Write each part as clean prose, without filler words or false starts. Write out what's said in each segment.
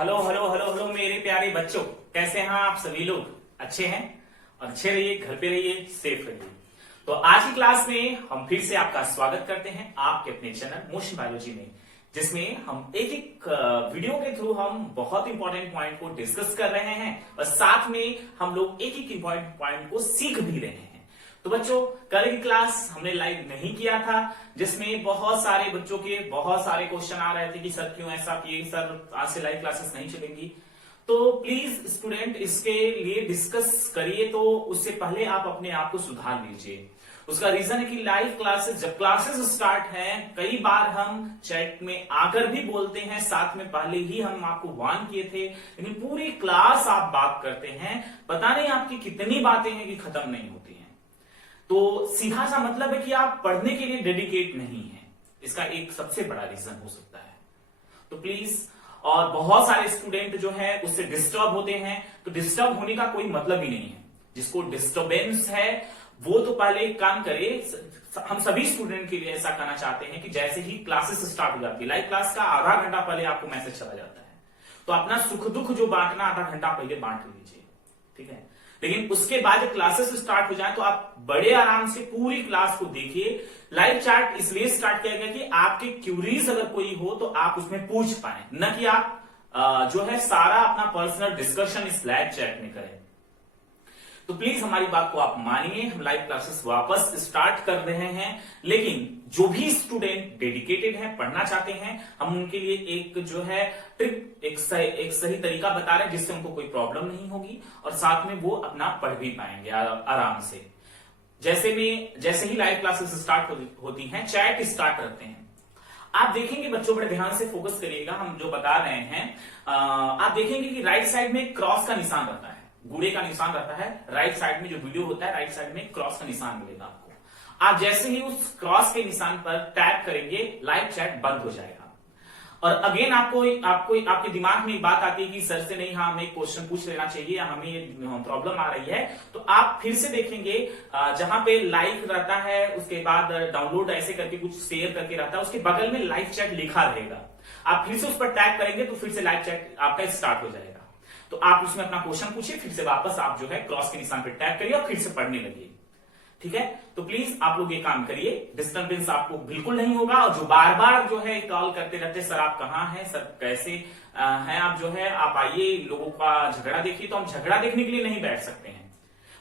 Hello hello hello hello मेरे प्यारे बच्चों, कैसे हैं आप सभी लोग? अच्छे हैं और अच्छे रहिए, घर पे रहिए, सेफ रहिए। तो आज की क्लास में हम फिर से आपका स्वागत करते हैं आपके अपने चैनल मोशन बायोलॉजी में, जिसमें हम एक एक वीडियो के थ्रू हम बहुत इंपॉर्टेंट पॉइंट को डिस्कस कर रहे हैं और साथ में हम लोग एक एक इंपॉर्टेंट पॉइंट को सीख भी रहे हैं। तो बच्चों, कल की क्लास हमने लाइव नहीं किया था, जिसमें बहुत सारे बच्चों के बहुत सारे क्वेश्चन आ रहे थे कि सर क्यों ऐसा किए, सर आज से लाइव क्लासेस नहीं चलेंगी। तो प्लीज स्टूडेंट इसके लिए डिस्कस करिए, तो उससे पहले आप अपने आप को सुधार लीजिए। उसका रीजन है कि लाइव क्लासेस, जब क्लासेस स्टार्ट हैं, कई बार हम चैट में आकर भी बोलते हैं, साथ में पहले ही हम आपको वार्न किए थे, लेकिन पूरी क्लास आप बात करते हैं, पता नहीं आपकी कितनी बातें हैं कि खत्म नहीं होती हैं। तो सीधा सा मतलब है कि आप पढ़ने के लिए डेडिकेट नहीं है, इसका एक सबसे बड़ा रीजन हो सकता है। तो प्लीज, और बहुत सारे स्टूडेंट जो है उससे डिस्टर्ब होते हैं, तो डिस्टर्ब होने का कोई मतलब ही नहीं है। जिसको डिस्टर्बेंस है वो तो पहले एक काम करे। हम सभी स्टूडेंट के लिए ऐसा करना चाहते हैं कि जैसे ही क्लासेस स्टार्ट हो जाती है, लाइव क्लास का आधा घंटा पहले आपको मैसेज चला जाता है, तो अपना सुख दुख जो बांटना आधा घंटा पहले बांट लीजिए, ठीक है। लेकिन उसके बाद जब क्लासेस स्टार्ट हो जाए तो आप बड़े आराम से पूरी क्लास को देखिए। लाइव चैट इसलिए स्टार्ट किया गया कि आपके क्यूरीज अगर कोई हो तो आप उसमें पूछ पाए, न कि आप जो है सारा अपना पर्सनल डिस्कशन इस लाइव चैट में करें। तो प्लीज हमारी बात को आप मानिए, हम लाइव क्लासेस वापस स्टार्ट कर रहे हैं, लेकिन जो भी स्टूडेंट डेडिकेटेड हैं, पढ़ना चाहते हैं, हम उनके लिए एक जो है ट्रिक, एक सही तरीका बता रहे हैं जिससे उनको कोई प्रॉब्लम नहीं होगी और साथ में वो अपना पढ़ भी पाएंगे आराम से। जैसे ही लाइव क्लासेस स्टार्ट होती हैं, चैट स्टार्ट करते हैं, आप देखेंगे बच्चों, बड़े ध्यान से फोकस करिएगा हम जो बता रहे हैं। आप देखेंगे कि राइट साइड में क्रॉस का निशान रहता है, गुड़े का निशान रहता है। राइट साइड में जो वीडियो होता है, राइट साइड में क्रॉस का निशान मिलेगा आपको। आप जैसे ही उस क्रॉस के निशान पर टैप करेंगे, लाइव चैट बंद हो जाएगा। और अगेन आपको आपके दिमाग में एक बात आती है कि सर से नहीं, हाँ हमें एक क्वेश्चन पूछ लेना चाहिए या हमें ये प्रॉब्लम आ रही है, तो आप फिर से देखेंगे जहां पे लाइक रहता है, उसके बाद डाउनलोड ऐसे करके कुछ शेयर करके रहता है, उसके बगल में लाइव चैट लिखा रहेगा। आप फिर से उस पर टैप करेंगे तो फिर से लाइव चैट आपका स्टार्ट हो जाएगा। तो आप उसमें अपना क्वेश्चन पूछिए, फिर से वापस आप जो है क्रॉस के निशान पे टैप करिए और फिर से पढ़ने लगिए, ठीक है। तो प्लीज आप लोग ये काम करिए, डिस्टर्बेंस आपको बिल्कुल नहीं होगा। और जो बार बार जो है कॉल करते रहते, सर आप कहाँ हैं, सर कैसे हैं आप, जो है आप आइए, लोगों का झगड़ा देखिए, तो हम झगड़ा देखने के लिए नहीं बैठ सकते हैं,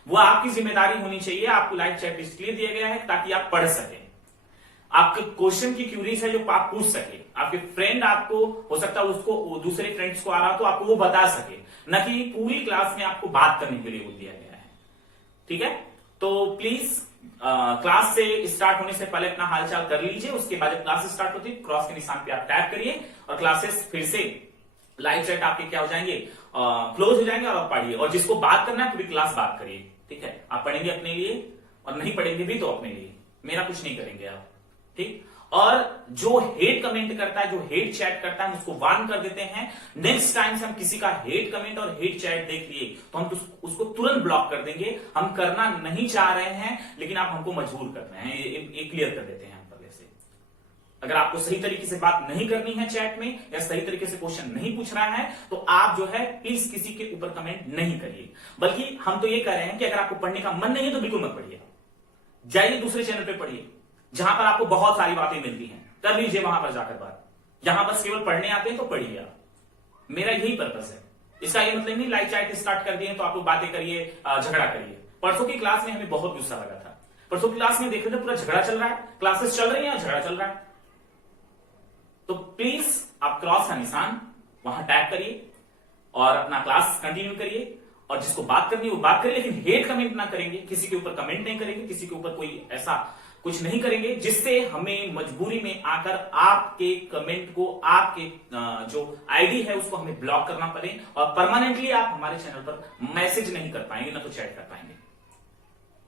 वो आपकी जिम्मेदारी होनी चाहिए। आपको लाइव चैट इसलिए दिया गया है ताकि आप पढ़ सकें, आपके क्वेश्चन की क्यूरीज है जो आप पूछ सके, आपके फ्रेंड आपको हो सकता है उसको दूसरे फ्रेंड्स को आ रहा तो आपको वो बता सके, न कि पूरी क्लास में आपको बात करने के लिए वो दिया गया है, ठीक है। तो प्लीज क्लास से स्टार्ट होने से पहले अपना हालचाल कर लीजिए। उसके बाद जब क्लास स्टार्ट होती है, क्रॉस के निशान पे आप टैप करिए और क्लासेस फिर से लाइव चैट आपके क्या हो जाएंगे, क्लोज हो जाएंगे और आप पढ़िए। और जिसको बात करना है पूरी क्लास बात करिए, ठीक है। आप पढ़ेंगे अपने लिए और नहीं पढ़ेंगे भी तो अपने लिए, मेरा कुछ नहीं करेंगे आप, ठीक। और जो हेट कमेंट करता है, जो हेट चैट करता है, हम उसको वार्न कर देते हैं। नेक्स्ट टाइम से हम किसी का हेट कमेंट और हेट चैट देख लिए तो हम उसको तुरंत ब्लॉक कर देंगे। हम करना नहीं चाह रहे हैं, लेकिन आप हमको मजबूर कर रहे हैं, ये क्लियर कर देते हैं हम पहले से। अगर आपको सही तरीके से बात नहीं करनी है चैट में, या सही तरीके से क्वेश्चन नहीं पूछ रहा है, तो आप जो है प्लीज किसी के ऊपर कमेंट नहीं करिए। बल्कि हम तो ये कह रहे हैं कि अगर आपको पढ़ने का मन नहीं है तो बिल्कुल मत पढ़िए, जाइए दूसरे चैनल पे पढ़िए, जहां पर आपको बहुत सारी बातें मिलती हैं, कर लीजिए वहां पर जाकर बात। यहां बस केवल पढ़ने आते हैं तो पढ़िए आप, मेरा यही पर्पस है। इसका ये मतलब नहीं लाइव चैट स्टार्ट कर दिए तो आप लोग बातें करिए, झगड़ा करिए। परसों की क्लास में हमें बहुत गुस्सा लगा था, परसों की क्लास में देख रहे थे पूरा झगड़ा चल रहा है, क्लासेस चल रही है और झगड़ा चल रहा है। तो प्लीज आप क्रॉस का निशान वहां टैप करिए और अपना क्लास कंटिन्यू करिए, और जिसको बात करनी है वो बात करिए, लेकिन हेट कमेंट ना करेंगे, किसी के ऊपर कमेंट नहीं करेंगे, किसी के ऊपर कोई ऐसा कुछ नहीं करेंगे जिससे हमें मजबूरी में आकर आपके कमेंट को, आपके जो आईडी है उसको हमें ब्लॉक करना पड़े और परमानेंटली आप हमारे चैनल पर मैसेज नहीं कर पाएंगे, ना तो चैट कर पाएंगे।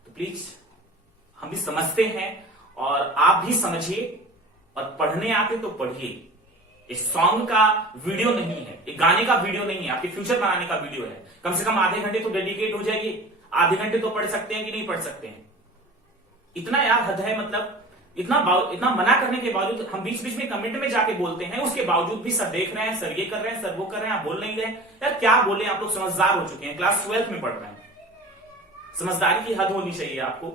तो प्लीज, हम भी समझते हैं और आप भी समझिए, और पढ़ने आते तो पढ़िए। इस सॉन्ग का वीडियो नहीं है, एक गाने का वीडियो नहीं है, आपके फ्यूचर बनाने का वीडियो है। कम से कम आधे घंटे तो डेडिकेट हो जाइए। आधे घंटे तो पढ़ सकते हैं कि नहीं पढ़ सकते हैं, इतना यार हद है। मतलब इतना मना करने के बावजूद हम बीच बीच में कमेंट में जाके बोलते हैं, उसके बावजूद भी सर देख रहे हैं, सर ये कर रहे हैं, सर वो कर रहे हैं, आप बोल नहीं रहे। यार क्या बोले, आप लोग समझदार हो चुके हैं, क्लास 12th में पढ़ रहे हैं, समझदारी की हद होनी चाहिए आपको।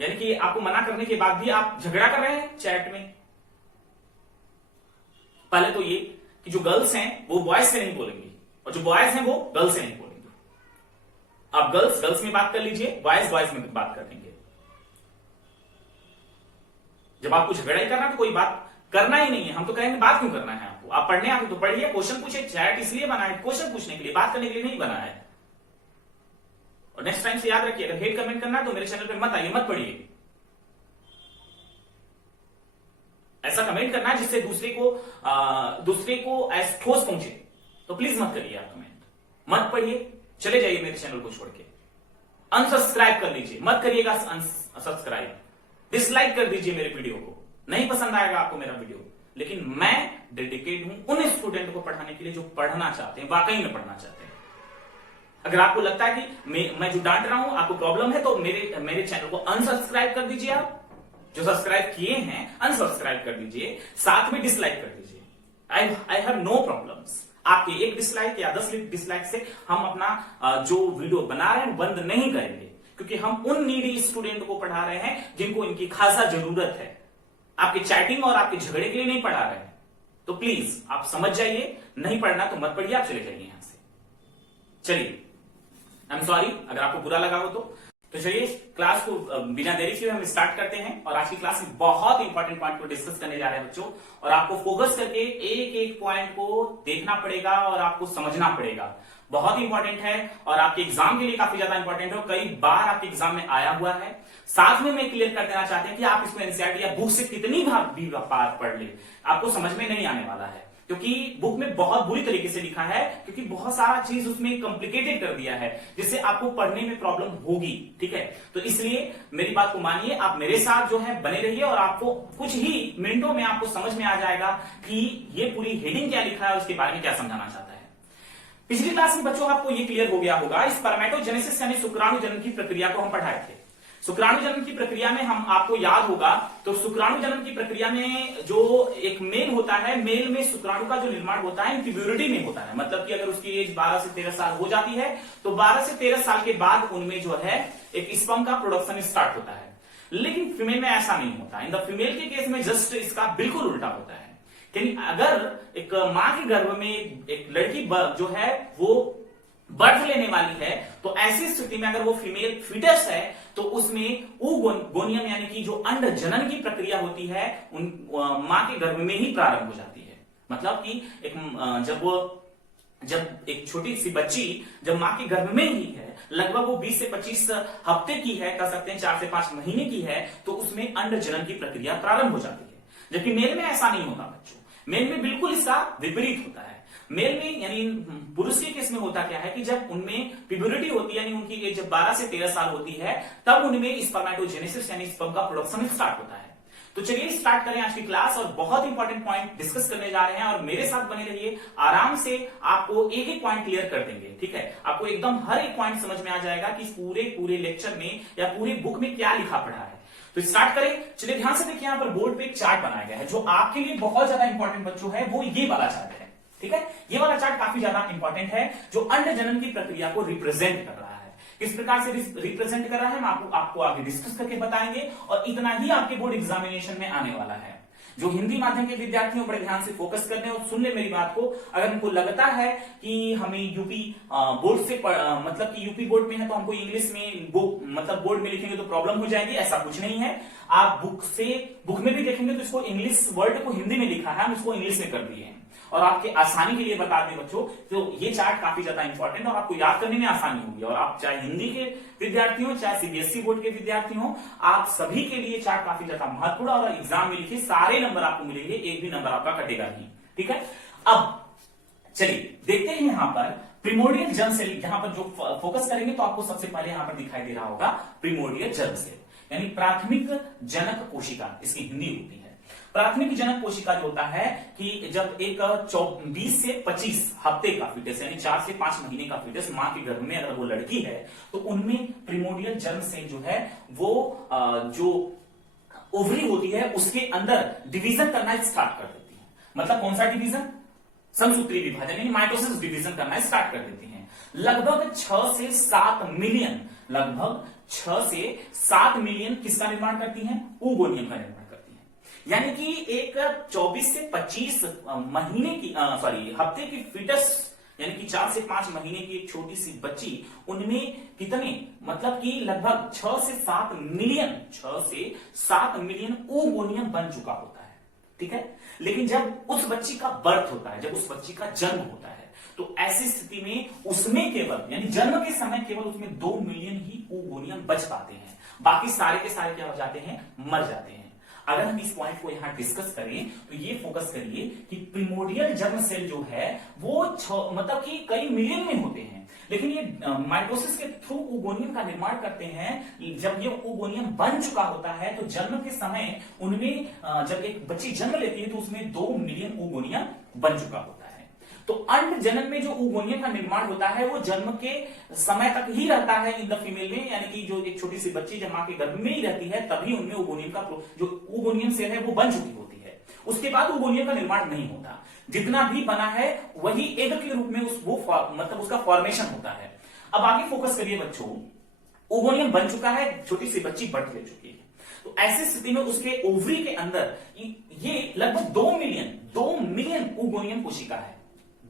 यानी कि आपको मना करने के बाद भी आप झगड़ा कर रहे हैं चैट में। पहले तो ये कि जो गर्ल्स हैं वो बॉयज से नहीं बोलेंगी और जो बॉयज हैं वो गर्ल्स से नहीं बोलेंगे। आप गर्ल्स में बात कर लीजिए, बॉयज में बात कर लेंगे। जब आपको झगड़ा ही करना है तो कोई बात करना ही नहीं है। हम तो कहेंगे बात क्यों करना है आपको, आप पढ़ने आते तो पढ़िए, क्वेश्चन पूछे। चैट इसलिए बना है क्वेश्चन पूछने के लिए, बात करने के लिए नहीं बना है। और नेक्स्ट टाइम से याद रखिए, अगर हेट कमेंट करना है तो मेरे चैनल पे मत आइए, मत पढ़िए। ऐसा कमेंट करना है जिससे दूसरे को ठोस पहुंचे, तो प्लीज मत करिए आप कमेंट, मत पढ़िए, चले जाइए मेरे चैनल को छोड़ के, अनसब्सक्राइब कर लीजिए, मत करिएगा सब्सक्राइब, डिसलाइक कर दीजिए मेरे वीडियो को, नहीं पसंद आएगा आपको मेरा वीडियो। लेकिन मैं डेडिकेट हूं उन स्टूडेंट को पढ़ाने के लिए जो पढ़ना चाहते हैं, वाकई में पढ़ना चाहते हैं। अगर आपको लगता है कि मैं जो डांट रहा हूं आपको प्रॉब्लम है, तो मेरे चैनल को अनसब्सक्राइब कर दीजिए। आप जो सब्सक्राइब किए हैं अनसब्सक्राइब कर दीजिए, साथ में डिसलाइक कर दीजिए। I have no problems. आपके एक डिसलाइक या 10 डिसलाइक से हम अपना जो वीडियो बना रहे हैं बंद नहीं करेंगे, क्योंकि हम उन नीडी स्टूडेंट को पढ़ा रहे हैं जिनको इनकी खासा जरूरत है। आपके चैटिंग और आपके झगड़े के लिए नहीं पढ़ा रहे हैं। तो प्लीज आप समझ जाइए, नहीं पढ़ना तो मत पढ़िए, आप चले जाइए यहां से। चलिए, आई एम सॉरी अगर आपको बुरा लगा हो तो चलिए क्लास को बिना देरी से हम स्टार्ट करते हैं। और आज की क्लास में बहुत इंपॉर्टेंट पॉइंट को डिस्कस करने जा रहे हैं बच्चों, और आपको फोकस करके एक एक पॉइंट को देखना पड़ेगा और आपको समझना पड़ेगा। बहुत इंपॉर्टेंट है और आपके एग्जाम के लिए काफी ज्यादा इंपॉर्टेंट है, कई बार आपके एग्जाम में आया हुआ है। साथ में मैं क्लियर कर देना चाहते हैं कि आप इसको एनसीईआरटी या बुक से कितनी बार पढ़ ले, आपको समझ में नहीं आने वाला है, क्योंकि बुक में बहुत बुरी तरीके से लिखा है, क्योंकि बहुत सारा चीज उसमें कॉम्प्लिकेटेड कर दिया है, जिससे आपको पढ़ने में प्रॉब्लम होगी। ठीक है, तो इसलिए मेरी बात को मानिए, आप मेरे साथ जो है बने रहिए और आपको कुछ ही मिनटों में आपको समझ में आ जाएगा कि ये पूरी हेडिंग क्या लिखा है और उसके बारे में क्या समझाना चाहता है। पिछली क्लास में बच्चों आपको ये क्लियर हो गया होगा, स्पर्मेटोजेनेसिस यानी शुक्राणु जन्म की प्रक्रिया को हम पढ़ाए थे। शुक्राणु जन्म की प्रक्रिया में हम आपको याद होगा तो शुक्राणु जन्म की प्रक्रिया में जो एक मेल होता है, मेल में शुक्राणु का जो निर्माण होता है प्यूबर्टी में होता है। मतलब कि अगर उसकी एज 12 से 13 साल हो जाती है तो 12 से 13 साल के बाद उनमें जो है एक स्पर्म का प्रोडक्शन स्टार्ट होता है। लेकिन फीमेल में ऐसा नहीं होता। इन द फीमेल के केस में जस्ट इसका बिल्कुल उल्टा होता है। यानी अगर एक मां के गर्भ में एक लड़की जो है वो बर्थ लेने वाली है, तो ऐसी स्थिति में अगर वो फीमेल फिटस है तो उसमें ओगोनियम यानी कि जो अंड जनन की प्रक्रिया होती है उन मां के गर्भ में ही प्रारंभ हो जाती है। मतलब कि जब एक छोटी सी बच्ची जब मां के गर्भ में ही है, लगभग वो 20 से 25 हफ्ते की है, कह सकते हैं 4 से 5 महीने की है, तो उसमें अंड जनन की प्रक्रिया प्रारंभ हो जाती है। जबकि मेल में ऐसा नहीं होता बच्चों, मेल में बिल्कुल इसका विपरीत होता है। मेल में यानी पुरुष के केस में होता क्या है कि जब उनमें प्यूबर्टी होती है, यानी उनकी एज जब 12 से 13 साल होती है, तब उनमें स्पर्मेटोजेनेसिस यानी स्पर्म का प्रोडक्शन स्टार्ट होता है। तो चलिए स्टार्ट करें आज की क्लास, और बहुत इंपॉर्टेंट पॉइंट डिस्कस करने जा रहे हैं और मेरे साथ बने रहिए। आराम से आपको एक एक पॉइंट क्लियर कर देंगे। ठीक है, आपको एकदम हर एक पॉइंट समझ में आ जाएगा कि पूरे लेक्चर में या पूरी बुक में क्या लिखा पड़ा है। तो स्टार्ट करें। चलिए ध्यान से देखिए, यहां पर बोर्ड पे एक चार्ट बनाया गया है जो आपके लिए बहुत ज्यादा इंपॉर्टेंट बच्चों है, वो ये वाला चार्ट है। ठीक है, ये वाला चार्ट काफी ज्यादा इंपॉर्टेंट है जो अंड जनन की प्रक्रिया को रिप्रेजेंट कर रहा है। किस प्रकार से रिप्रेजेंट कर रहा है हम आपको आगे डिस्कस करके बताएंगे, और इतना ही आपके बोर्ड एग्जामिनेशन में आने वाला है। जो हिंदी माध्यम के विद्यार्थियों बड़े ध्यान से फोकस करने और सुन ले मेरी बात को। अगर उनको लगता है कि हमें यूपी बोर्ड से मतलब कि यूपी बोर्ड में है तो हमको इंग्लिश में मतलब बोर्ड में लिखेंगे तो प्रॉब्लम हो जाएगी, ऐसा कुछ नहीं है। आप बुक में भी देखेंगे तो इसको इंग्लिश वर्ड को हिंदी में लिखा है, हम इसको इंग्लिश में कर दिए हैं। और आपके आसानी के लिए बता दें बच्चों, तो ये चार्ट काफी ज्यादा इंपॉर्टेंट है और आपको याद करने में आसानी होगी। और आप चाहे हिंदी के विद्यार्थी हो चाहे सीबीएसई बोर्ड के विद्यार्थी हो, आप सभी के लिए चार्ट काफी ज्यादा महत्वपूर्ण। और एग्जाम में लिखे सारे नंबर आपको मिलेंगे, एक भी नंबर आपका कटेगा नहीं। ठीक है, अब चलिए देखते हैं यहां पर प्रिमोर्डियल जर्म सेल। यहां पर जो फोकस करेंगे तो आपको सबसे पहले यहां पर दिखाई दे रहा होगा प्रिमोर्डियल जर्म सेल, यानी प्राथमिक जनक कोशिका, इसकी हिंदी होती है। प्राथमिक जनक कोशिका जो होता है कि जब एक 20 से 25 हफ्ते का फीटस यानी 4 से 5 महीने का फीटस मां के गर्भ में अगर वो लड़की है तो उनमें प्रिमोर्डियल जर्म सेल जो है वो जो ओवरी होती है उसके अंदर डिवीजन करना स्टार्ट कर देती है। मतलब कौन सा डिवीजन? समसूत्री विभाजन यानी माइटोसिस डिवीजन करना स्टार्ट कर देती हैं। लगभग 6 से 7 मिलियन, लगभग 6 से 7 मिलियन किसका निर्माण करती हैं? oogonia का निर्माण करती हैं। यानी कि एक 24 से 25 महीने की हफ्ते की फिटस यानी कि 4 से 5 महीने की एक छोटी सी बच्ची, उनमें कितने, मतलब कि लगभग 6 से 7 मिलियन, 6 से 7 मिलियन oogonia बन चुका होता है। ठीक है, लेकिन जब उस बच्ची का बर्थ होता है, जब उस बच्ची का जन्म होता है, तो ऐसी स्थिति में उसमें केवल यानी जन्म के समय केवल उसमें 2 मिलियन ही oogonia बच पाते हैं। बाकी सारे के सारे क्या हो जाते हैं? मर जाते हैं। अगर हम इस पॉइंट को यहां डिस्कस करें तो ये फोकस करिए कि प्रिमोडियल जर्म सेल जो है वो मतलब कि कई मिलियन में होते हैं, लेकिन ये माइटोसिस के थ्रू oogonia का निर्माण करते हैं। जब ये oogonia बन चुका होता है तो जन्म के समय उनमें जब एक बच्ची जन्म लेती है तो उसमें 2 मिलियन oogonia बन चुका होता है। तो अंड जनन में जो oogonia का निर्माण होता है वो जन्म के समय तक ही रहता है इन द फीमेल में, यानी कि जो एक छोटी सी बच्ची जब मां के गर्भ में ही रहती है तभी उनमें oogonia का जो oogonia सेल है वो बन चुकी होती है। उसके बाद oogonia का निर्माण नहीं होता, जितना भी बना है वही एग के रूप में मतलब उसका फॉर्मेशन होता है। अब आगे फोकस करिए बच्चों, oogonia बन चुका है, छोटी सी बच्ची बर्थ ले चुकी है, तो ऐसी स्थिति में उसके ओवरी के अंदर ये लगभग 2 मिलियन oogonia कोशिका है,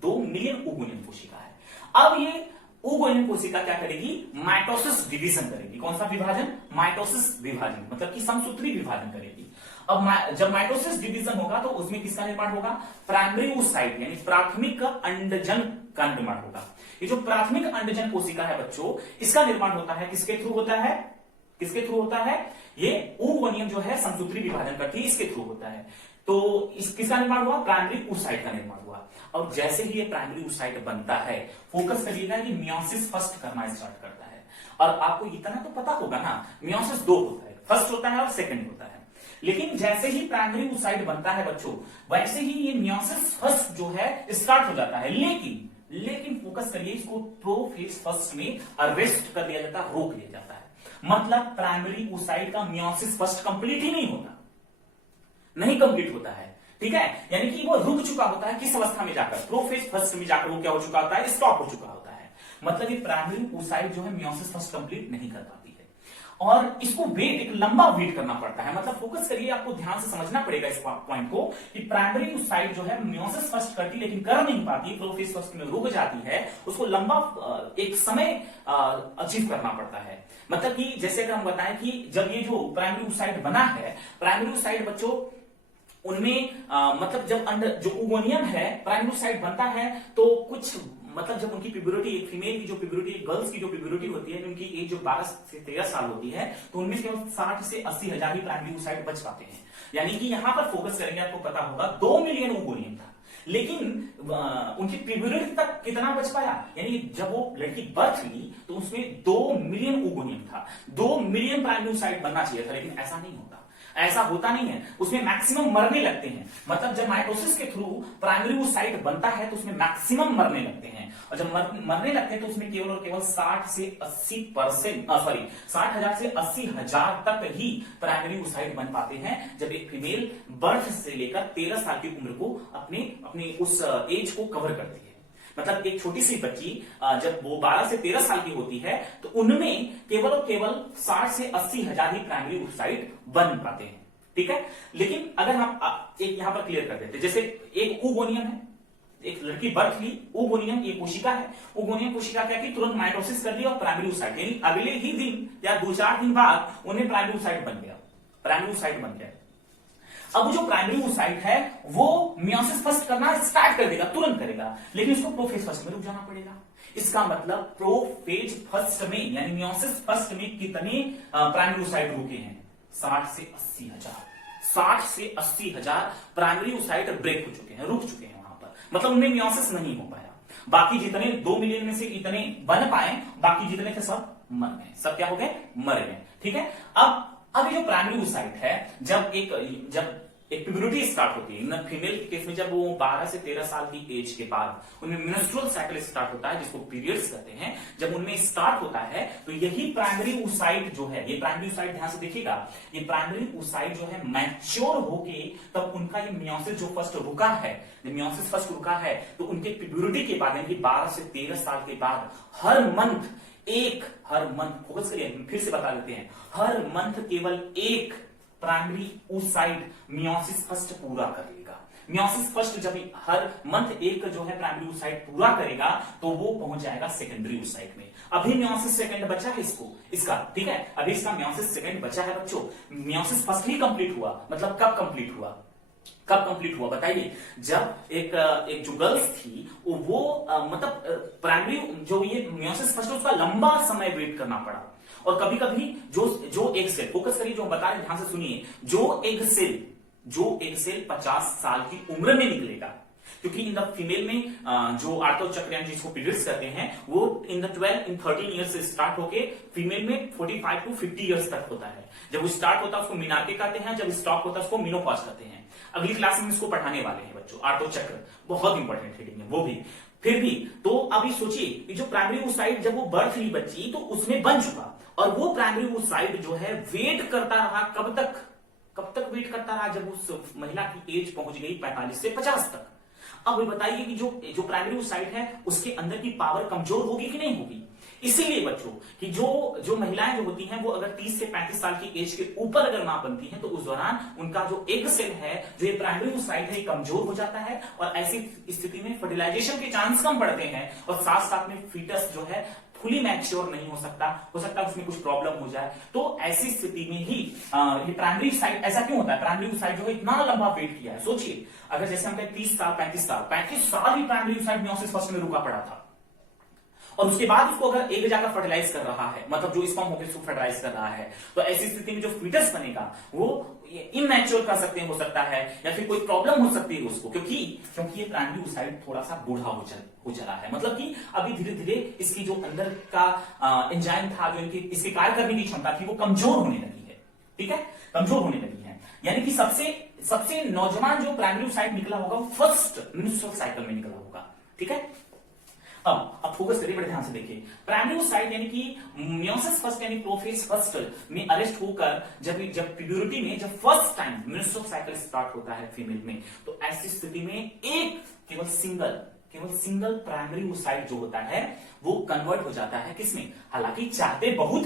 2 मिलियन oogonia कोशिका है। अब ये oogonia कोशिका क्या करेगी? माइटोसिस डिवीजन करेगी। कौन सा विभाजन? माइटोसिस विभाजन, मतलब कि समसूत्री विभाजन करेगी। अब जब माइटोसिस डिवीजन होगा तो उसमें किसका निर्माण होगा? प्राइमरी oocyte यानी प्राथमिक अंडजन का निर्माण होगा। ये जो प्राथमिक अंडजन कोशिका है बच्चों, इसका निर्माण होता है किसके थ्रू होता है? किसके थ्रू होता है? ये oogonia जो है समसूत्री विभाजन करती है, इसके थ्रू होता है। तो किसका निर्माण हुआ? प्राइमरी oocyte का निर्माण हुआ। और जैसे ही ये प्राइमरी oocyte बनता है, फोकस करिएगा कि मियोसिस फर्स्ट करना स्टार्ट करता है। और आपको इतना तो पता होगा ना, मियोसिस 2 होता है, फर्स्ट होता है और सेकंड होता है। लेकिन जैसे ही प्राइमरी oocyte बनता है बच्चों, वैसे ही ये मियोसिस फर्स्ट जो है स्टार्ट हो जाता है। लेकिन फोकस करिए, इसको प्रोफेज फर्स्ट में अरेस्ट कर लिया जाता है, रोक लिया जाता है। मतलब प्राइमरी oocyte का मियोसिस फर्स्ट कंप्लीट ही नहीं होता, नहीं कंप्लीट होता है। ठीक है, यानी कि वो रुक चुका होता है। किस अवस्था में जाकर? प्रोफेज फर्स्ट में जाकर वो क्या हो चुका होता है? स्टॉप हो चुका होता है। मतलब ये प्राइमरी oocyte जो है मियोसिस फर्स्ट कंप्लीट नहीं कर पाती है, और इसको वेट, एक लंबा वेट करना पड़ता है। मतलब फोकस करिए, आपको ध्यान से समझना पड़ेगा इस पॉइंट को कि प्राइमरी oocyte जो है मियोसिस फर्स्ट करती लेकिन कर नहीं पाती, प्रोफेज फर्स्ट में रुक जाती है। उसको लंबा एक समय अचीव करना पड़ता है। मतलब कि जैसे अगर हम बताएं कि जब ये जो प्राइमरी oocyte बना है, प्राइमरी oocyte बच्चों उनमें मतलब जब जो oogonia है, प्राइमरी oocyte बनता है तो कुछ मतलब जब उनकी प्यूबर्टी, एक फीमेल की जो प्यूबर्टी, गर्ल्स की जो प्यूबर्टी होती है, उनकी एज जो 12 से 13 साल होती है, तो उनमें केवल 60 से 80 हजार ही प्राइमरी oocyte बच पाते हैं। यानी कि यहां पर फोकस करेंगे, आपको पता होगा 2 मिलियन oogonia था, लेकिन उनकी प्यूबर्टी तक कितना बच पाया? यानी जब वो लड़की बर्थ ली तो उसमें 2 मिलियन oogonia था। 2 मिलियन प्राइमरी oocyte बनना चाहिए था, लेकिन ऐसा नहीं होता, ऐसा होता नहीं है। उसमें मैक्सिमम मरने लगते हैं। मतलब जब माइटोसिस के थ्रू प्राइमरी oocyte बनता है तो उसमें मैक्सिमम मरने लगते हैं, और जब मरने लगते हैं तो उसमें केवल और केवल 60 से 60,000 से 80,000 तक ही प्राइमरी oocyte बन पाते हैं, जब एक फीमेल बर्थ से लेकर 13 साल की उम्र को अपने उस एज को कवर करती है। मतलब एक छोटी सी बच्ची जब वो 12 से 13 साल की होती है तो उनमें केवल और केवल 60 से 80,000 ही प्राइमरी oocyte बन पाते हैं। ठीक है, लेकिन अगर हम एक यहां पर क्लियर कर देते, जैसे एक oogonia है, एक लड़की बर्थ ली, oogonia ये कोशिका है, oogonia कोशिका क्या की तुरंत माइटोसिस कर दिया और प्राइमरी oocyte, यानी अगले ही दिन या 2-4 दिन बाद उन्हें प्राइमरी oocyte बन गया, प्राइमरी oocyte बन गया। अब जो प्राइमरी oocyte है वो मियोसिस फर्स्ट करना स्टार्ट कर देगा, तुरंत करेगा, लेकिन उसको प्रोफेज फर्स्ट में रुक जाना पड़ेगा। इसका मतलब प्रोफेज फर्स्ट में यानी मियोसिस फर्स्ट में कितने प्राइमरी oocyte रुके हैं? 60 से 80,000, 60 से 80,000 प्राइमरी oocyte ब्रेक हो चुके हैं, रुक चुके हैं वहां पर। मतलब उनमें मियोसिस नहीं हो पाया। बाकी जितने 2 मिलियन में से इतने बन पाए, बाकी जितने थे सब मर गए। सब क्या हो गए? मर गए। ठीक है, अब ये जो प्राइमरी oocyte है, जब एक प्यूबर्टी स्टार्ट होती है। फीमेल के केस में जब वो 12 से 13 साल की एज के बाद उनमें मेंस्ट्रुअल साइकिल स्टार्ट होता है, जिसको पीरियड्स कहते हैं, जब उनमें स्टार्ट होता है तो यही प्राइमरी oocyte जो है, ये प्राइमरी oocyte ध्यान से देखिएगा, ये प्राइमरी oocyte जो है मैच्योर होके तब उनका ये मियोसिस जो फर्स्ट रुका है, मियोसिस फर्स्ट रुका है, तो उनके प्यूबर्टी के बाद यानी 12 से 13 साल के बाद हर मंथ फोकस करिए, फिर से बता देते हैं, हर मंथ केवल एक प्राइमरी oocyte मियोसिस फर्स्ट पूरा कर लेगा। मियोसिस फर्स्ट जब हर मंथ एक जो है प्राइमरी oocyte पूरा करेगा तो वो पहुंच जाएगा सेकेंडरी oocyte में। अभी मियोसिस सेकंड बचा है इसका, ठीक है, अभी इसका मियोसिस सेकंड बचा है बच्चों। मियोसिस फर्स्ट ही कंप्लीट हुआ, मतलब कब कंप्लीट हुआ बताइए? जब एक जो गर्ल्स थी वो मतलब प्राइमरी जो ये मियोसिस फर्स्ट उसका लंबा समय वेट करना पड़ा, और कभी कभी जो एग सेल, फोकस करिए जो हम बता रहे हैं, ध्यान से सुनिए, जो एग सेल 50 साल की उम्र में निकलेगा, क्योंकि इन द फीमेल में जो आर्तोचक्र जिसको पीरियड्स कहते हैं वो इन 13 ईयर्स से स्टार्ट होके फीमेल में 45 टू 50 ईयर्स तक होता है। जब वो स्टार्ट होता है उसको मीनार्के कहते हैं, जब स्टॉप होता है उसको मीनोपॉज कहते हैं। अगली क्लास में इसको पढ़ाने वाले हैं बच्चों, आर्तोचक्र बहुत इंपॉर्टेंट हेडिंग है वो भी। फिर भी तो अभी सोचिए कि जो प्राइमरी oocyte जब वो बर्थ ली बच्ची तो उसमें बन चुका, और वो प्राइमरी oocyte जो है वेट करता रहा, कब तक वेट करता रहा? जब उस महिला की एज पहुंच गई 45 से 50 तक। अब बताइए कि जो प्राइमरी oocyte है उसके अंदर की पावर कमजोर होगी कि नहीं होगी? इसीलिए बच्चों कि जो महिलाएं जो होती हैं वो अगर 30 से 35 साल की एज के ऊपर अगर मां बनती हैं तो उस दौरान उनका जो एग सेल है, जो ये प्राइमरी oocyte है, कमजोर हो जाता है, और ऐसी स्थिति में फर्टिलाइजेशन के चांस कम बढ़ते हैं, और साथ साथ में फीटस जो है फुली मैच्योर नहीं हो सकता उसमें कुछ प्रॉब्लम हो जाए। तो ऐसी स्थिति में ही ये प्राइमरी oocyte ऐसा क्यों होता है? प्राइमरी oocyte जो है इतना लंबा वेट किया है, सोचिए अगर जैसे हम कहें 30 साल 35 साल ही प्राइमरी oocyte मियोसिस फर्स्ट में रुका पड़ा था, और उसके बाद उसको अगर एग जाकर फर्टिलाइज कर रहा है, मतलब जो स्पर्म होकर उसको फर्टिलाइज कर रहा है, तो ऐसी स्थिति में जो फीटस बनेगा वो इमैच्योर कर सकते हैं, हो सकता है, या फिर कोई प्रॉब्लम हो सकती है उसको, क्योंकि ये प्राइमरी oocyte थोड़ा सा बूढ़ा हो चला है, मतलब कि अभी धीरे धीरे इसकी जो अंदर का एंजाइम था, जो इनकी इसके कार्य करने की क्षमता थी, वो कमजोर होने लगी है, ठीक है, कमजोर होने लगी है। यानी कि सबसे नौजवान जो प्राइमरी oocyte निकला होगा वो फर्स्ट मेंस्ट्रुअल साइकिल में निकला होगा, ठीक है। अब फोकस करिए, बड़े ध्यान से देखिए, प्राइमरी oocyte यानी कि मियोसिस फर्स्ट यानी प्रोफेज फर्स्ट में अरेस्ट होकर जब प्यूबर्टी में जब first time menstrual cycle start होता है फीमेल में, तो ऐसी स्थिति में एक केवल सिंगल प्राइमरी oocyte जो होता है वो कन्वर्ट हो जाता है किसमें? हालांकि चाहते बहुत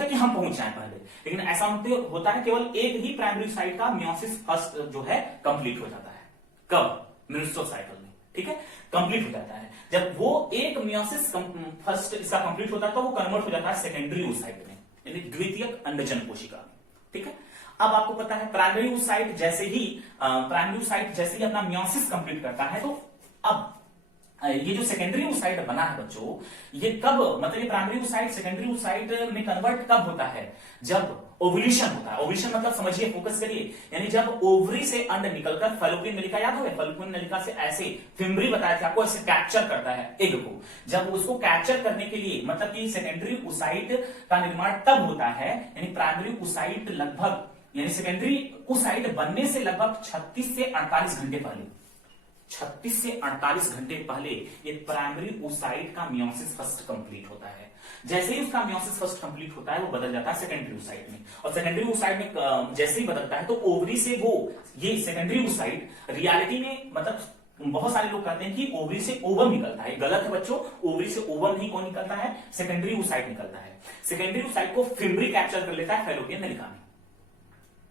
है कि हम पहुंच जाएं पहले, लेकिन ऐसा होता है केवल एक ही प्राइमरी oocyte का मियोसिस फर्स्ट जो है कंप्लीट हो जाता है। कब? मेंस्ट्रुअल साइकिल में, ठीक है, कंप्लीट हो जाता है। जब वो एक मियोसिस फर्स्ट इसका कंप्लीट होता है तो वो कन्वर्ट हो जाता है सेकेंडरी oocyte में, यानी द्वितीयक अंडजन कोशिका में, ठीक है। अब आपको पता है प्राइमरी oocyte जैसे ही अपना मियोसिस कंप्लीट करता है, तो अब ये जो सेकेंडरी oocyte बना है बच्चों, ये कब, मतलब ये प्राइमरी oocyte सेकेंडरी oocyte में कन्वर्ट कब होता है? जब ओव्यूलेशन होता है। ओव्यूलेशन मतलब समझिए, फोकस करिए, यानी जब ओवरी से अंड निकलकर फैलोपियन नलिका, याद है फैलोपियन नलिका से ऐसे फिम्बरी बताया था आपको, ऐसे कैप्चर करता है एग को। जब उसको कैप्चर करने के लिए, मतलब कि सेकेंडरी oocyte का निर्माण तब होता है, यानी प्राइमरी oocyte लगभग, यानी सेकेंडरी oocyte बनने से लगभग 36 से 48 घंटे पहले, 36 से 48 घंटे पहले ये प्राइमरी oocyte का मियोसिस फर्स्ट कंप्लीट होता है। जैसे ही उसका मियोसिस फर्स्ट कंप्लीट होता है वो बदल जाता है सेकेंडरी oocyte में, और सेकेंडरी oocyte में जैसे ही बदलता है तो ओवरी से वो ये सेकेंडरी oocyte रियलिटी में, मतलब बहुत सारे लोग कहते हैं कि ओवरी से ओवम निकलता है, गलत है बच्चों। ओवरी से ओवम नहीं कौन निकलता है? सेकेंडरी oocyte निकलता है। सेकेंडरी oocyte को फिम्बरी कैप्चर कर लेता है फैलोपियन नलिका में,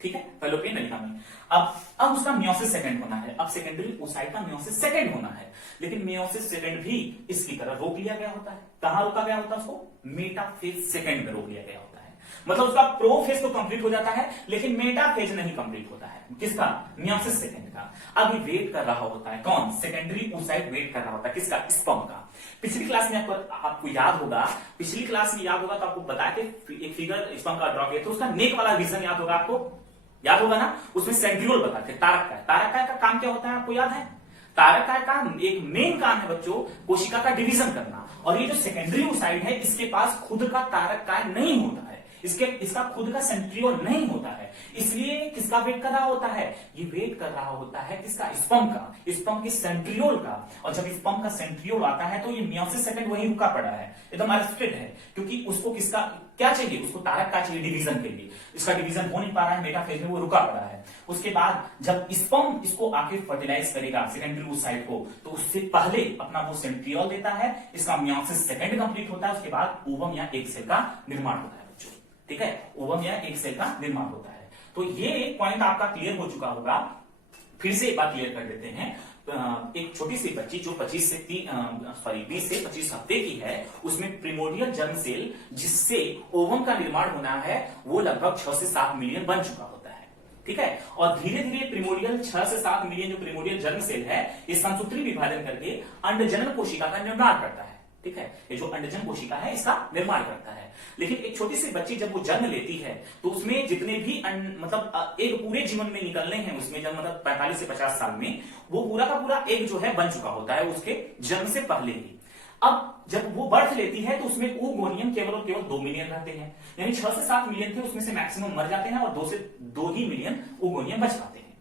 ठीक है, फैलोपियन नलिका में। अब उसका मियोसिस सेकंड होना है, अब सेकेंडरी oocyte का मियोसिस सेकंड होना है, लेकिन मियोसिस सेकंड भी इसकी तरह रोक लिया गया होता है। कहां रोका गया होता है उसको? मेटाफेज सेकंड में रोक लिया गया होता है। मतलब उसका प्रोफेज तो कंप्लीट हो जाता है, लेकिन मेटाफेज नहीं कंप्लीट होता है। किसका? मियोसिस सेकंड का। अभी वेट कर रहा होता है कौन? सेकेंडरी oocyte वेट कर रहा होता है किसका? स्पर्म का। पिछली क्लास में आपको याद होगा, तो आपको बताया एक फिगर स्पर्म का ड्रॉ किया, तो उसका नेक वाला रीजन याद होगा आपको, याद होगा ना? उसमें सेंट्रियोल बताते, तारक का काम क्या होता है आपको याद है? तारक का एक मेन काम है बच्चों कोशिका का डिवीजन करना, और ये जो सेकेंडरी oocyte है इसके पास खुद का तारक नहीं होता है, इसका खुद का सेंट्रियोल नहीं होता है, इसलिए किसका वेट कर रहा होता है, ये वेट कर रहा होता है किसका, स्पर्म का, स्पर्म के सेंट्रियोल का। और जब स्पर्म का सेंट्रियोल आता है तो ये मियोसिस सेकंड वहीं रुका पड़ा है, एकदम अरेस्टेड है, क्योंकि उसको किसका क्या चाहिए, उसको तारक का चाहिए डिवीजन के लिए, इसका डिवीजन हो नहीं पा रहा है, मेटाफेज में वो रुका पड़ा है। उसके बाद जब स्पर्म इसको आके फर्टिलाइज करेगा सेकेंडरी oocyte को, तो उससे पहले अपना वो सेंट्रियोल देता है, इसका मियोसिस सेकंड कंप्लीट होता है, उसके बाद ओवम या एग सेल का निर्माण होता है बच्चों, ठीक है, ओवम या एग सेल का निर्माण होता है। तो ये पॉइंट आपका क्लियर हो चुका होगा, फिर से एक बार क्लियर कर देते हैं। एक छोटी सी बच्ची जो 20 से 25 हफ्ते की है, उसमें प्रिमोडियल जर्म सेल जिससे ओवम का निर्माण होना है वो लगभग 6 से 7 मिलियन बन चुका होता है, ठीक है। और धीरे धीरे प्रिमोडियल 6 से 7 मिलियन जो प्रिमोडियल जर्म सेल है, ये समसूत्री विभाजन करके अंडजनन कोशिका का निर्माण करता है, ठीक है, ये जो अंडजन कोशिका है इसका निर्माण करता है। लेकिन एक छोटी सी बच्ची जब वो जन्म लेती है तो उसमें जितने भी मतलब एक पूरे जीवन में निकलने हैं, उसमें जब मतलब 45 से 50 साल में वो पूरा का पूरा एग जो है बन चुका होता है उसके जन्म से पहले ही। अब जब वो बर्थ लेती है तो उसमें oogonia केवल और केवल 2 मिलियन रहते हैं, यानी 6 से 7 मिलियन थे उसमें से मैक्सिमम मर जाते हैं और 2 से 2 ही मिलियन oogonia बच पाते हैं।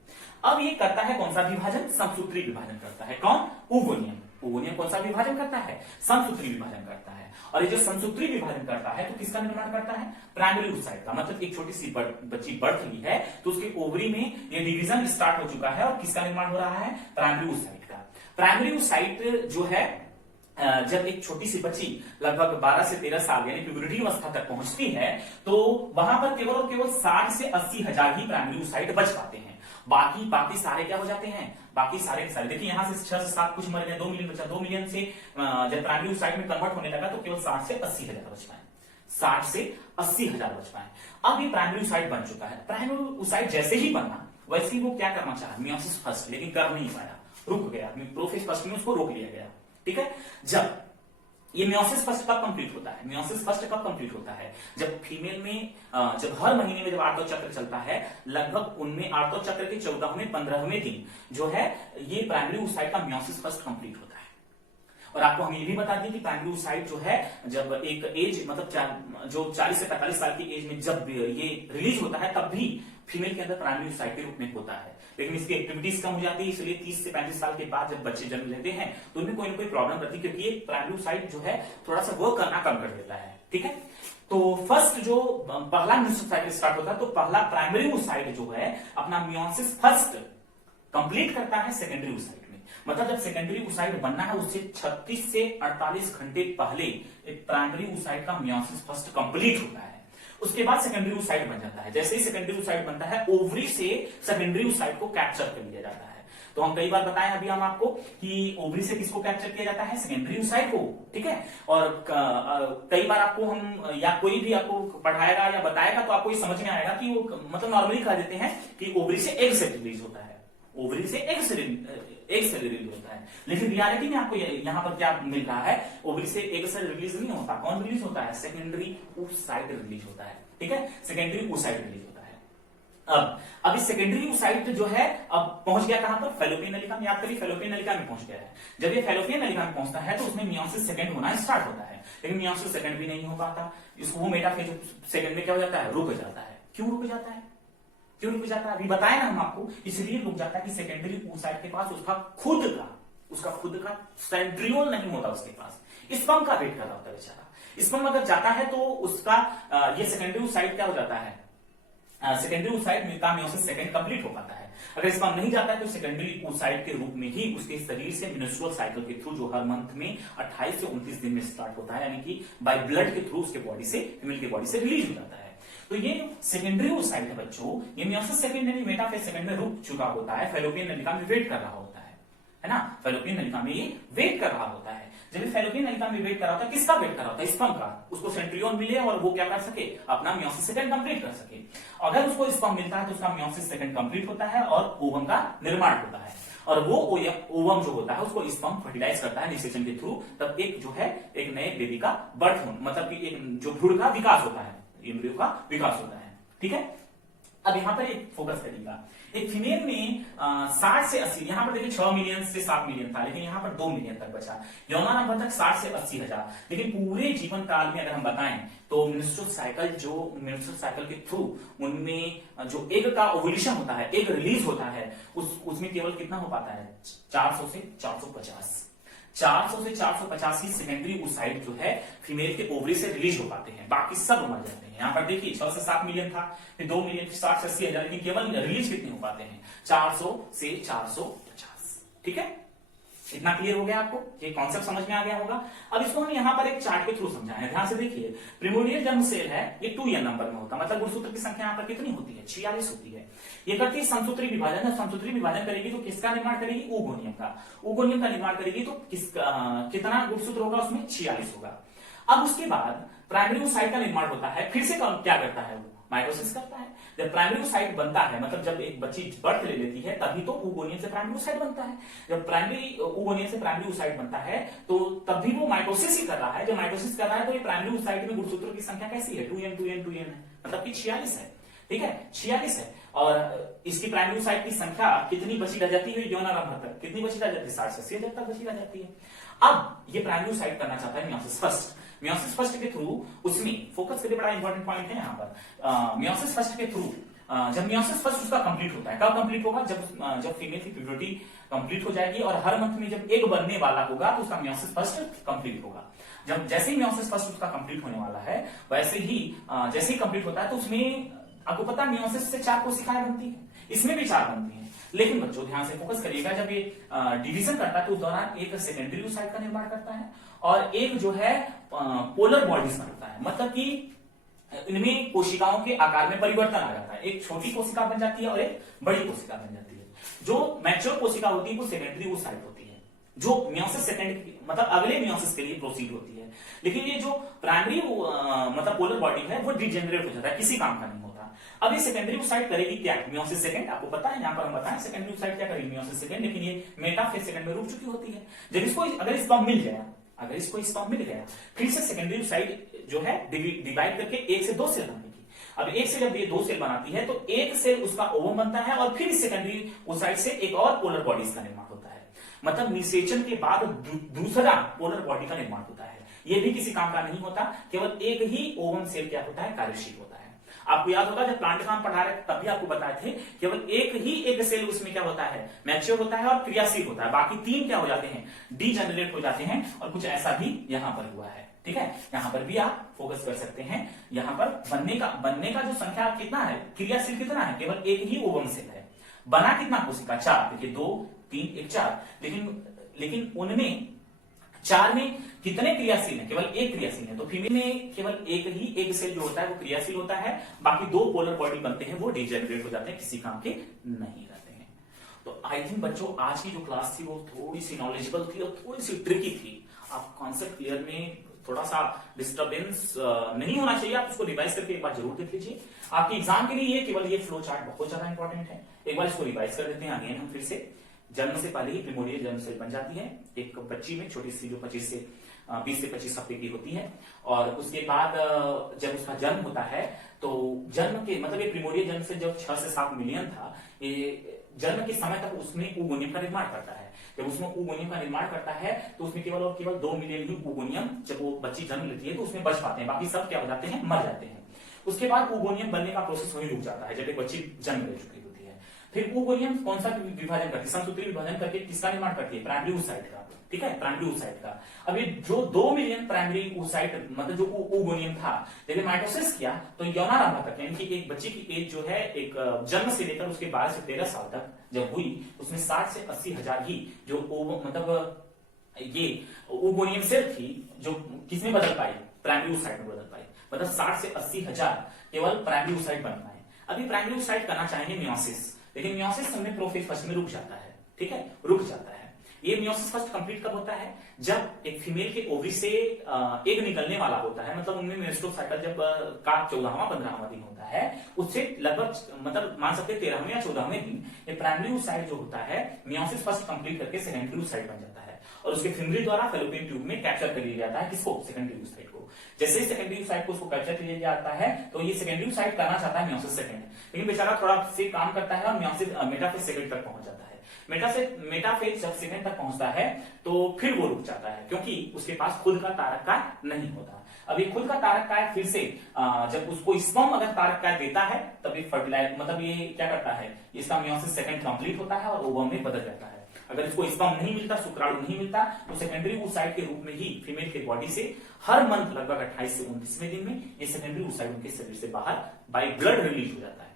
अब ये करता है कौन सा विभाजन, समसूत्री विभाजन करता है, कौन, oogonia कौन सा विभाजन करता है, समसूत्री विभाजन करता है। और ये जो समसूत्री विभाजन करता है तो किसका निर्माण करता है, प्राइमरी oocyte का। मतलब एक छोटी सी बच्ची बर्थ ली है तो उसके ओवरी में ये डिवीजन स्टार्ट हो चुका है और किसका निर्माण हो रहा है, प्राइमरी oocyte का। प्राइमरी oocyte जो है जब एक छोटी सी बच्ची लगभग 12 से 13 साल यानी प्यूबर्टी अवस्था तक पहुंचती है तो वहां पर केवल और केवल 60 से 80 हजार ही प्राइमरी oocyte बच पाते हैं, बाकी सारे क्या हो जाते हैं, बाकी सारे देखिए यहाँ से 6 से 7 कुछ मर गए, 2 मिलियन बचा, 2 मिलियन से जब प्राइमरी oocyte में कन्वर्ट होने लगा तो केवल 60 से 80 हजार बच पाए, 60 से 80 हजार बच पाए। अब ये प्राइमरी oocyte बन चुका है, प्राइमरी oocyte जैसे ही बना वैसे ही वो क्या करना चाहा, मियोसिस फर्स्ट, लेकिन कर नहीं पाया, रुक गया, प्रोफेज फर्स्ट में उसको रोक लिया गया, ठीक है। जब ये मियोसिस फर्स्ट कब कंप्लीट होता है, मियोसिस फर्स्ट कब कंप्लीट होता है, जब फीमेल में जब हर महीने में जब आर्तव चक्र चलता है, लगभग उनमें आर्तव चक्र के 14वें 15वें दिन जो है ये प्राइमरी oocyte का मियोसिस फर्स्ट कंप्लीट होता है। और आपको हम ये भी बता दें कि प्राइमरी oocyte जो है जब एक एज मतलब जो 40 से 45 साल की एज में जब ये रिलीज होता है तब भी फीमेल के अंदर प्राइमरी oocyte के रूप में होता है, लेकिन इसकी एक्टिविटीज कम हो जाती है, इसलिए 30 से 35 साल के बाद जब बच्चे जन्म लेते हैं तो उनमें कोई ना कोई प्रॉब्लम रहती है, क्योंकि ये प्राइमरी oocyte जो है थोड़ा सा वर्क करना कम कर देता है, ठीक है। तो फर्स्ट जो पहला menstrual साइकिल स्टार्ट होता है तो पहला प्राइमरी oocyte जो है अपना मियोसिस फर्स्ट कंप्लीट करता है सेकेंडरी oocyte में। मतलब जब सेकेंडरी oocyte बनना है उससे 36 से 48 घंटे पहले एक प्राइमरी oocyte का मियोसिस फर्स्ट कंप्लीट होता है, उसके बाद सेकेंडरी oocyte बन जाता है। जैसे ही सेकेंडरी oocyte बनता है ओवरी से सेकेंडरी oocyte को कैप्चर कर लिया जाता है। तो हम कई बार बताएं अभी हम आपको कि ओवरी से किसको कैप्चर किया जाता है, सेकेंडरी oocyte को, ठीक है। और कई बार आपको हम या कोई भी आपको पढ़ाएगा या बताएगा तो आपको ये समझ में आएगा कि वो मतलब नॉर्मली कह देते हैं कि ओवरी से एग सेल रिलीज होता है, ओवरी से एग सेल रिलीज होता है, लेकिन रियलिटी में आपको यहाँ पर क्या मिल रहा है, ओवरी से एग सेल रिलीज नहीं होता, कौन रिलीज होता है, सेकेंडरी oocyte रिलीज होता है, ठीक है, सेकेंडरी oocyte रिलीज होता है। अब इस सेकेंडरी oocyte जो है अब पहुंच गया कहां पर, फैलोपियन नलिका में, याद करिए फैलोपियन नलिका में पहुंच गया है। जब ये फैलोपियन नलिका में पहुंचता है तो उसमें मियोसिस सेकंड होना स्टार्ट होता है, लेकिन मियोसिस सेकंड भी नहीं हो पाता, इसको वो मेटाफेज सेकंड में क्या हो जाता है, रुक जाता है। क्यों रुक जाता है, क्यों रुक जाता है, अभी बताया ना हम आपको, इसलिए रुक जाता है कि सेकेंडरी oocyte के पास उसका खुद का सेंट्रियोल नहीं होता, उसके पास स्पर्म का वेट कर रहा होता है बेचारा। स्पर्म अगर जाता है तो उसका ये सेकेंडरी oocyte क्या हो जाता है, सेकेंडरी oocyte का मियोसिस सेकंड कंप्लीट हो पाता है। अगर स्पर्म नहीं जाता है तो सेकेंडरी oocyte के रूप में ही उसके शरीर से मेंस्ट्रुअल साइकिल के थ्रू जो हर मंथ में 28 से 29 दिन में स्टार्ट होता है, यानी कि बाय ब्लड के थ्रू उसके बॉडी से, फीमेल की बॉडी से रिलीज हो जाता है। तो ये सेकेंडरी oocyte है बच्चों, ये मियोसिस सेकंड यानी मेटाफेज सेकंड में रुक चुका होता है, फैलोपियन नलिका में वेट कर रहा होता है ना, फैलोपियन नलिका में ये वेट कर रहा होता है। जब फैलोपियन नलिका में वेट कर रहा होता है, किसका वेट कर रहा होता है, स्पर्म का, उसको सेंट्रियोल मिले और वो क्या कर सके, अपना मियोसिस सेकंड कंप्लीट कर सके। अगर उसको स्पर्म मिलता है तो उसका मियोसिस सेकंड कंप्लीट होता है और ओवम का निर्माण होता है, और वो ओवम जो होता है उसको स्पर्म फर्टिलाइज करता है निषेचन के थ्रू, तब एक जो है एक नए बेबी का बर्थ, मतलब कि एक जो भ्रूण का विकास होता है, एम्ब्रियो का विकास होता है, ठीक है। अब यहाँ पर एक फोकस करिएगा, एक फीमेल में 60 से 80, यहाँ पर देखिए 6 मिलियन से 7 मिलियन था, लेकिन यहाँ पर 2 मिलियन तक बचा। यौनारंभ तक 60 से 80 हजार, लेकिन पूरे जीवन काल में अगर हम बताएं तो मेंस्ट्रुअल साइकिल के थ्रू उनमें जो एग का ओव्यूलेशन होता है, एग रिलीज होता है, उसमें केवल कितना हो पाता है, 400 से 450। 400 से 450 ही सेकेंडरी oocyte जो है फीमेल के ओवरी से रिलीज हो पाते हैं, बाकी सब मर जाते हैं। यहाँ पर देखिए 6 से 7 मिलियन था, फिर 2 मिलियन, फिर 60 से 80 हजार, लेकिन केवल रिलीज कितने हो पाते हैं, 400 से 450। ठीक है, इतना क्लियर हो गया आपको, ये कॉन्सेप्ट समझ में आ गया होगा। अब इसको हम यहाँ पर एक चार्ट के थ्रू समझाएं, ध्यान से देखिए। प्रिमोर्डियल जर्म सेल है, ये 2n नंबर में होता है, मतलब गुणसूत्र की संख्या यहाँ पर कितनी होती है, 46 होती है। ये करती है संसूत्री विभाजन, संसूत्री विभाजन करेगी तो किसका निर्माण करेगी, oogonia का। oogonia का निर्माण करेगी तो कितना गुणसूत्र होगा उसमें, 46 होगा। अब उसके बाद प्राइमरी oocyte का निर्माण होता है, फिर से क्या करता है वो, माइटोसिस करता है। जब प्राइमरी oocyte बनता है, मतलब जब एक बच्ची बर्थ ले लेती है, तभी तो oogonia से प्राइमरी oocyte बनता है। जब oogonia से प्राइमरी oocyte बनता है तो तब भी वो माइटोसिस ही कर रहा है। जब माइटोसिस कर रहा है तो ये प्राइमरी oocyte में गुणसूत्रों की संख्या कैसी है, 2n है, मतलब कि 46 है। ठीक है, 46 है। और इसकी प्राइमरी oocyte की संख्या कितनी बची रह जाती है, यौनारंभ तक कितनी बची रह जाती है, 60 से 80 हजार तक बची रह जाती है। अब ये प्राइमरी oocyte करना चाहता है मियोसिस फर्स्ट। मियोसिस फर्स्ट के थ्रू उसमें फोकस करके, बड़ा इंपॉर्टेंट पॉइंट है यहाँ पर, मियोसिस फर्स्ट के थ्रू जब मियोसिस फर्स्ट उसका कंप्लीट होता है, कब कंप्लीट होगा, जब फीमेल की प्यूबर्टी कंप्लीट हो जाएगी और हर मंथ में जब एग बनने वाला होगा तो उसका मियोसिस फर्स्ट कंप्लीट होगा। जब जैसे ही मियोसिस फर्स्ट उसका कंप्लीट होने वाला है, वैसे ही जैसे ही कंप्लीट होता है तो उसमें आपको पता है मियोसिस से 4 कोशिकाएं बनती है, इसमें भी 4 बनती है। लेकिन बच्चों ध्यान से फोकस करिएगा, जब ये डिवीजन करता है तो उस दौरान एक सेकेंडरी oocyte का निर्माण करता है और एक जो है पोलर बॉडीज बनता है, मतलब कि इनमें कोशिकाओं के आकार में परिवर्तन आ जाता है, एक छोटी कोशिका बन जाती है और एक बड़ी कोशिका बन जाती है। जो मैच्योर कोशिका होती है वो सेकेंडरी oocyte होती है, जो मियोसिस सेकेंड मतलब अगले मियोसिस के लिए प्रोसीड होती है। लेकिन ये जो प्राइमरी मतलब पोलर बॉडी है वो डिजेनरेट हो जाता है, किसी काम का नहीं होता। अब ये सेकेंडरी oocyte करेगी क्या, मियोसिस सेकेंड, आपको पता है, यहाँ पर हम बताएं सेकेंडरी oocyte क्या करेगी, मियोसिस सेकेंड, लेकिन ये मेटाफेज सेकेंड में रुक चुकी होती है। जब इसको अगर स्पर्म मिल गया, फिर से सेकेंडरी oocyte जो है डिवाइड करके 1 से 2 सेल बनेगी। अब 1 से जब ये 2 सेल बनाती है तो एक सेल उसका ओवम बनता है और फिर सेकेंडरी oocyte से एक और पोलर बॉडीज का निर्माण होता है, मतलब निषेचन के बाद दूसरा पोलर बॉडी का निर्माण होता है। ये भी किसी काम का नहीं होता, केवल एक ही ओवम सेल क्या होता है, कार्यशील होता है। आपको याद होगा जब प्लांट का हम पढ़ा रहे तब भी आपको बताए थे, केवल एक ही एक सेल उसमें क्या होता है, मैच्योर होता है और क्रियाशील होता है, बाकी 3 क्या हो जाते हैं, डीजेनरेट हो जाते हैं। और कुछ ऐसा भी यहां पर हुआ है। ठीक है, यहां पर भी आप फोकस कर सकते हैं। यहां पर बनने का जो संख्या कितना है, क्रियाशील कितना है, केवल एक ही ओवम सेल है। बना कितना कोशिका, 4, देखिए 2 3 1 4, लेकिन उनमें 4 में कितने क्रियाशील है, केवल एक क्रियाशील है। तो फीमेल में केवल एक ही एक सेल जो होता है वो क्रियाशील होता है, बाकी 2 पोलर बॉडी बनते हैं वो डिजेनरेट हो जाते हैं, किसी काम के नहीं रहते हैं। तो आई थिंक बच्चों आज की जो क्लास थी वो थोड़ी सी नॉलेजेबल थी और थोड़ी सी ट्रिकी थी। आप कॉन्सेप्ट क्लियर में थोड़ा सा डिस्टर्बेंस नहीं होना चाहिए, आप इसको रिवाइज करके एक बार जरूर देख लीजिए। आपके एग्जाम के लिए केवल ये फ्लो चार्ट बहुत ज्यादा इंपॉर्टेंट है, एक बार इसको रिवाइज कर देते हैं अगेन हम फिर से। जन्म से पहले ही प्रिमोर्डियल जर्म सेल बन जाती है एक बच्ची में, छोटी सी जो 20 से 25 हफ्ते की होती है। और उसके बाद जब उसका जन्म होता है तो जन्म के मतलब ये प्रिमोर्डियल जर्म सेल जब 6 से 7 मिलियन था, ये जन्म के समय तक उसमें oogonia का निर्माण करता है। जब उसमें oogonia का निर्माण करता है तो उसमें केवल और केवल 2 मिलियन ही oogonia जब वो बच्ची जन्म लेती है तो उसमें बच पाते हैं, बाकी सब क्या हो जाते हैं, मर जाते हैं। उसके बाद oogonia बनने का प्रोसेस वहीं रुक जाता है जब एक बच्ची जन्म ले चुकी होती है। फिर oogonia कौन सा विभाजन करती है, संसूत्री विभाजन करके किसका निर्माण करती है, प्राइमरी oocyte का। ठीक है, प्राइमरी oocyte का। अब ये जो 2 मिलियन प्राइमरी oocyte मतलब जो oogonia था, जब माइटोसिस किया तो यौनारंभ तक, यानी कि एक बच्ची की एज जो है एक जन्म से लेकर उसके 12 से 13 साल तक जब हुई, उसमें 60 से 80 हजार ही जो मतलब ये oogonia सेल थी जो किसमें बदल पाई, प्राइमरी oocyte में बदल पाई, मतलब 60 से 80 हजार केवल प्राइमरी oocyte बन पाए। अभी प्राइमरी oocyte करना चाहेंगे मियोसिस, लेकिन मियोसिस में प्रोफेज फर्स्ट में रुक जाता है। ठीक है, रुक जाता है। ये मियोसिस फर्स्ट कंप्लीट कब होता है, जब एक फीमेल के ओवरी से एग निकलने वाला होता है, मतलब उनमें मेंस्ट्रुअल साइकिल जब का 14वां 15वां दिन होता है, उससे लगभग मतलब मान सकते 13वें या 14वें दिन ये प्राइमरी oocyte जो होता है मियोसिस फर्स्ट कंप्लीट करके सेकेंडरी oocyte बन जाता है। और उसके फिंगरी द्वारा फेलोपियन ट्यूब में कैप्चर कर लिया जाता है। किसको? सेकेंडरी oocyte को। जैसे ही सेकेंडरी oocyte को उसको कैप्चर कर लिया जाता है तो ये सेकेंडरी oocyte करना चाहता है मियोसिस सेकंड, लेकिन बेचारा थोड़ा से काम करता है और मियोसिस मेटाफेज सेकंड तक पहुंच जाता है। मेटाफेज जब सेकंड तक पहुंचता है तो फिर वो रुक जाता है, क्योंकि उसके पास खुद का तारक काय नहीं होता। अब ये खुद का तारक काय फिर से जब उसको स्पर्म अगर तारक काय देता है तब ये फर्टिलाइज मतलब ये क्या करता है, इसका मियोसिस सेकंड कंप्लीट होता है और ओवम में बदल जाता है। अगर इसको स्पर्म नहीं मिलता, शुक्राणु नहीं मिलता, तो सेकेंडरी oocyte के रूप में ही फीमेल के बॉडी से हर मंथ लगभग 28 से 29वें दिन में ये सेकेंडरी oocyte उनके शरीर से बाहर बाय ब्लड रिलीज हो जाता है।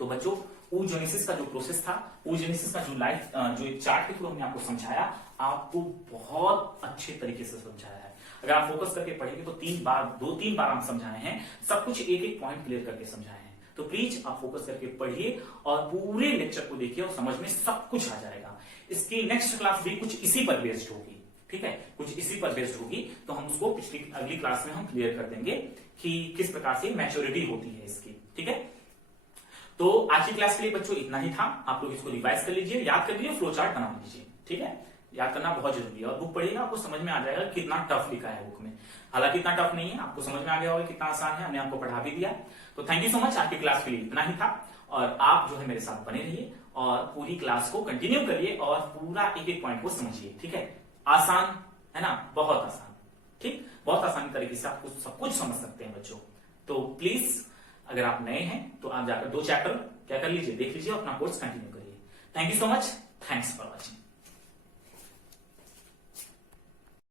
तो बच्चों, oogenesis का जो प्रोसेस था, oogenesis का जो लाइफ जो एक चार्ट के थ्रू हमने आपको समझाया, आपको बहुत अच्छे तरीके से समझाया है। अगर आप फोकस करके पढ़ेंगे तो 2-3 बार हम समझाए हैं, सब कुछ एक एक पॉइंट क्लियर करके समझाए हैं। तो प्लीज आप फोकस करके पढ़िए और पूरे लेक्चर को देखिए और समझ में सब कुछ आ जाएगा। इसकी नेक्स्ट क्लास भी कुछ इसी पर बेस्ड होगी, ठीक है, कुछ इसी पर बेस्ड होगी। तो हम उसको अगली क्लास में हम क्लियर कर देंगे कि किस प्रकार से मैच्योरिटी होती है इसकी, ठीक है। तो आज की क्लास के लिए बच्चों इतना ही था। आप लोग इसको रिवाइज कर लीजिए, याद कर लीजिए, फ्लो चार्ट बना लीजिए, ठीक है। याद करना बहुत जरूरी है और बुक पढ़िएगा, आपको समझ में आ जाएगा कितना टफ लिखा है बुक में। हालांकि इतना टफ नहीं है, आपको समझ में आ गया होगा कितना आसान है, हमने आपको पढ़ा भी दिया। तो थैंक यू सो मच, आज की क्लास के लिए इतना ही था और आप जो है मेरे साथ बने रहिए और पूरी क्लास को कंटिन्यू करिए और पूरा एक एक पॉइंट को समझिए, ठीक है। आसान है ना, बहुत आसान, ठीक, बहुत आसानी तरीके से आप सब कुछ समझ सकते हैं बच्चों। तो प्लीज अगर आप नए हैं तो आप जाकर 2 चैप्टर क्या कर लीजिए, देख लीजिए, अपना कोर्स कंटिन्यू करिए। Thank you so much, thanks for watching.